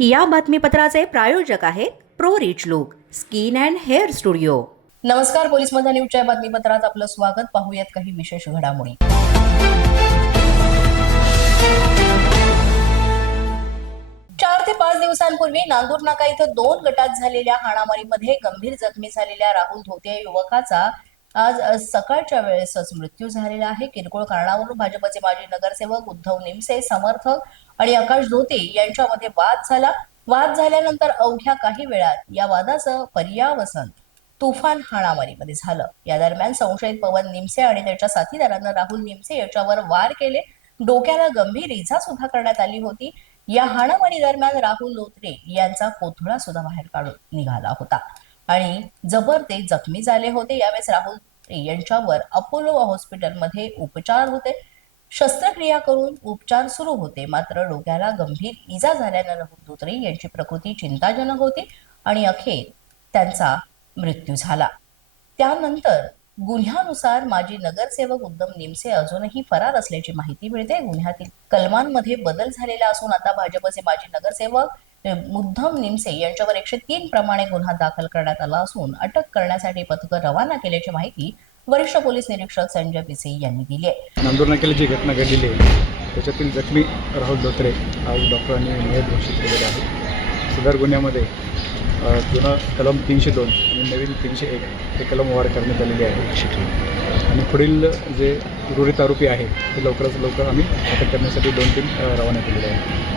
या बातमीपत्राचे प्रायोजक आहेत pro rich look skin and hair studio. नमस्कार पोलीस मध्या न्यूजच्या बातमीपत्रात आपलं स्वागत. पाहूयात काही विशेष घडामोडी. चार ते पाच दिवसांपूर्वी नांदूर नाका इथं दोन गटात झालेल्या हाणामारीमध्ये गंभीर जखमी झालेल्या राहुल धोते युवकाचा आज सकाळच्या वेळेसच मृत्यू झालेला आहे. किरकोळ कारणावरून भाजपचे माजी नगरसेवक उद्धव निमसे समर्थक आणि आकाश धोते यांच्यामध्ये वाद झाला. वाद झाल्यानंतर अवघ्या काही वेळात या वादाचं पर्यावसन तुफान हाणामारीमध्ये झालं. या दरम्यान संशयित पवन निमसे आणि त्याच्या साथीदारांना राहुल निमसे याच्यावर वार केले. डोक्याला गंभीर इजा सुद्धा करण्यात आली होती. या हाणामारी दरम्यान राहुल लोत्रे यांचा कोथळा सुद्धा बाहेर काढून निघाला होता. आणि जबर ते जखमी झाले होते. यावेळेस राहुल यांच्यावर अपोलो हॉस्पिटलमध्ये उपचार होते. शस्त्रक्रिया करून उपचार सुरू होते. मात्र डोक्याला गंभीर इजा झाल्यानं राहुल धोत्रे यांची प्रकृती चिंताजनक होती आणि अखेर त्यांचा मृत्यू झाला. त्यानंतर गुन्ह्यानुसार माजी नगरसेवक उद्धव निमसे अजूनही फरार असल्याची माहिती मिळते. गुन्ह्यातील कलमांमध्ये बदल झालेला असून आता भाजपचे माजी नगरसेवक अ, उद्धव निमसे यांच्यावर एकशे तीन प्रमाणे गुन्हा दाखल करण्यात आला असून अटक करण्यासाठी पथकं रवाना केल्याची माहिती वरिष्ठ पोलीस निरीक्षक संजय पिसे यांनी दिली आहे. नांदूर नाक्याला जी घटना घडलेली आहे त्याच्यातील जखमी राहुल धोत्रे आज डॉक्टरांनी मयत घोषित केलेले आहे. सदर गुन्ह्यामध्ये जुनं कलम तीनशे दोन आणि नवीन तीनशे एक हे कलम वाढ करण्यात आलेले आहे. आणि पुढील जे उर्वरित आरोपी आहे ते लवकरात लवकर आम्ही अटक करण्यासाठी दोन अ, रवाना केलेले आहे.